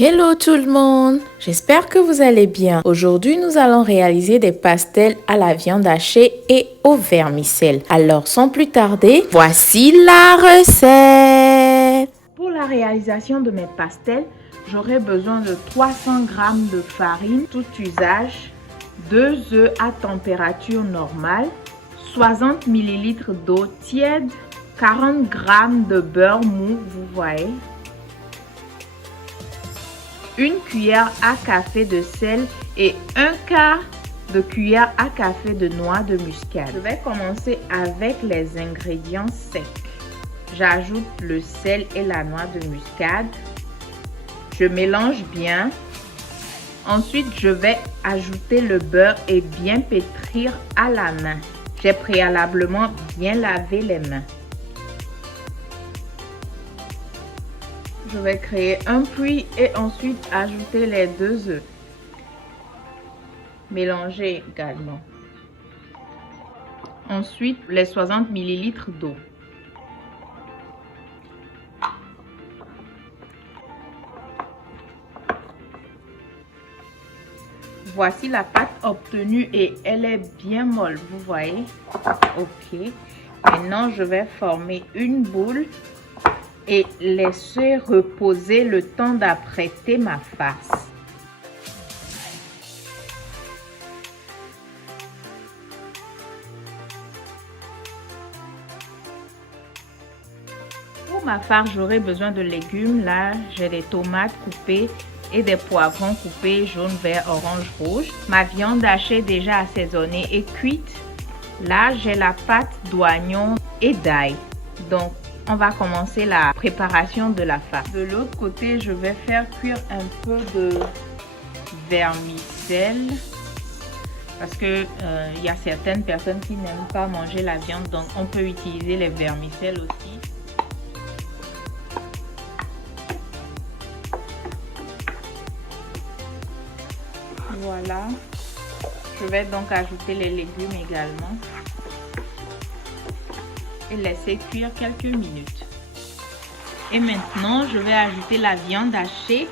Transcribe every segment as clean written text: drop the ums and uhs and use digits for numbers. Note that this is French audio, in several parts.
Hello tout le monde, j'espère que vous allez bien. Aujourd'hui, nous allons réaliser des pastels à la viande hachée et au vermicelle. Alors, sans plus tarder, voici la recette. Pour la réalisation de mes pastels, j'aurai besoin de 300 g de farine, tout usage, 2 œufs à température normale, 60 ml d'eau tiède, 40 g de beurre mou, vous voyez. Une cuillère à café de sel et un quart de cuillère à café de noix de muscade. Je vais commencer avec les ingrédients secs. J'ajoute le sel et la noix de muscade. Je mélange bien. Ensuite, je vais ajouter le beurre et bien pétrir à la main. J'ai préalablement bien lavé les mains. Je vais créer un puits et ensuite ajouter les 2 œufs. Mélanger également. Ensuite, les 60 ml d'eau. Voici la pâte obtenue et elle est bien molle, vous voyez. Ok. Maintenant, je vais former une boule et laisser reposer le temps d'apprêter ma farce. Pour ma farce, j'aurai besoin de légumes. Là, j'ai des tomates coupées et des poivrons coupés jaune, vert, orange, rouge. Ma viande hachée déjà assaisonnée et cuite. Là, j'ai la pâte d'oignon et d'ail. Donc, on va commencer la préparation de la farce. De l'autre côté, je vais faire cuire un peu de vermicelle parce que il y a certaines personnes qui n'aiment pas manger la viande, donc on peut utiliser les vermicelles aussi. Voilà. Je vais donc ajouter les légumes également et laisser cuire quelques minutes. Et maintenant, je vais ajouter la viande hachée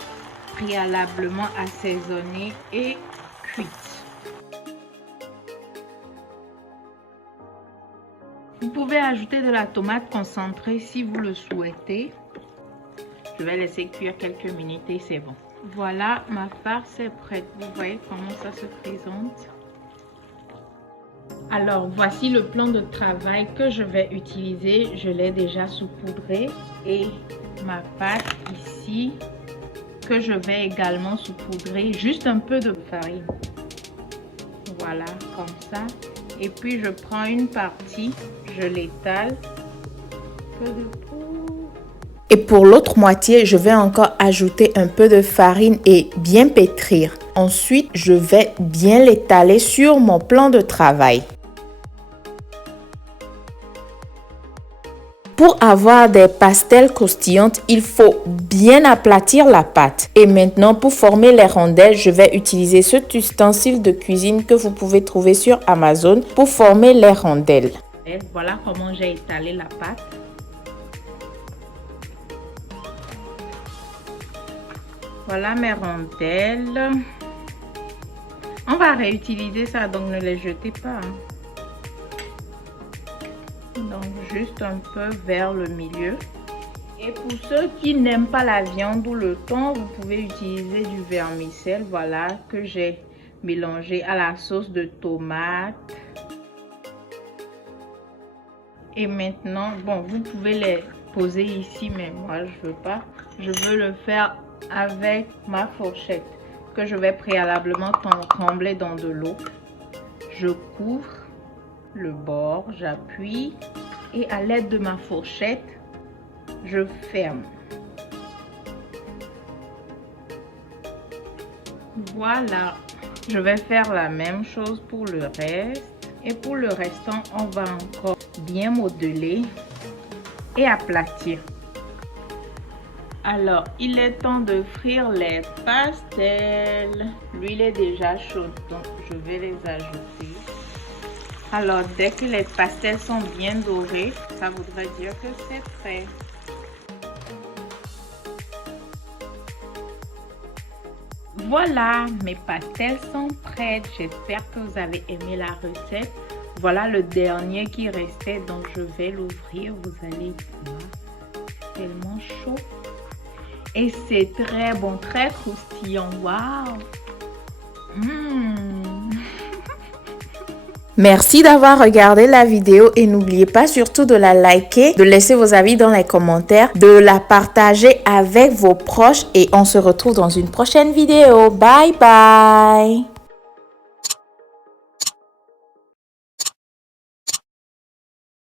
préalablement assaisonnée et cuite. Vous pouvez ajouter de la tomate concentrée si vous le souhaitez. Je vais laisser cuire quelques minutes et c'est bon. Voilà, ma farce est prête. Vous voyez comment ça se présente. Alors, voici le plan de travail que je vais utiliser. Je l'ai déjà saupoudré et ma pâte ici que je vais également saupoudrer. Juste un peu de farine. Voilà, comme ça. Et puis, je prends une partie, je l'étale. Et pour l'autre moitié, je vais encore ajouter un peu de farine et bien pétrir. Ensuite, je vais bien l'étaler sur mon plan de travail. Pour avoir des pastels croustillantes, il faut bien aplatir la pâte. Et maintenant, pour former les rondelles, je vais utiliser cet ustensile de cuisine que vous pouvez trouver sur Amazon pour former les rondelles. Et voilà comment j'ai étalé la pâte. Voilà mes rondelles. On va réutiliser ça, donc ne les jetez pas. Donc juste un peu vers le milieu. Et pour ceux qui n'aiment pas la viande ou le thon, vous pouvez utiliser du vermicelle, voilà, que j'ai mélangé à la sauce de tomate. Et maintenant, bon, vous pouvez les poser ici, mais moi je veux pas. Je veux le faire avec ma fourchette que je vais préalablement trembler dans de l'eau. Je couvre le bord, j'appuie et à l'aide de ma fourchette, je ferme. Voilà, je vais faire la même chose pour le reste et pour le restant, on va encore bien modeler et aplatir. Alors, il est temps de frire les pastels. L'huile est déjà chaude, donc je vais les ajouter. Alors, dès que les pastels sont bien dorés, ça voudrait dire que c'est prêt. Voilà, mes pastels sont prêts. J'espère que vous avez aimé la recette. Voilà le dernier qui restait, donc je vais l'ouvrir. Vous allez voir, c'est tellement chaud. Et c'est très bon, très croustillant. Waouh! Merci d'avoir regardé la vidéo et n'oubliez pas surtout de la liker, de laisser vos avis dans les commentaires, de la partager avec vos proches et on se retrouve dans une prochaine vidéo. Bye bye!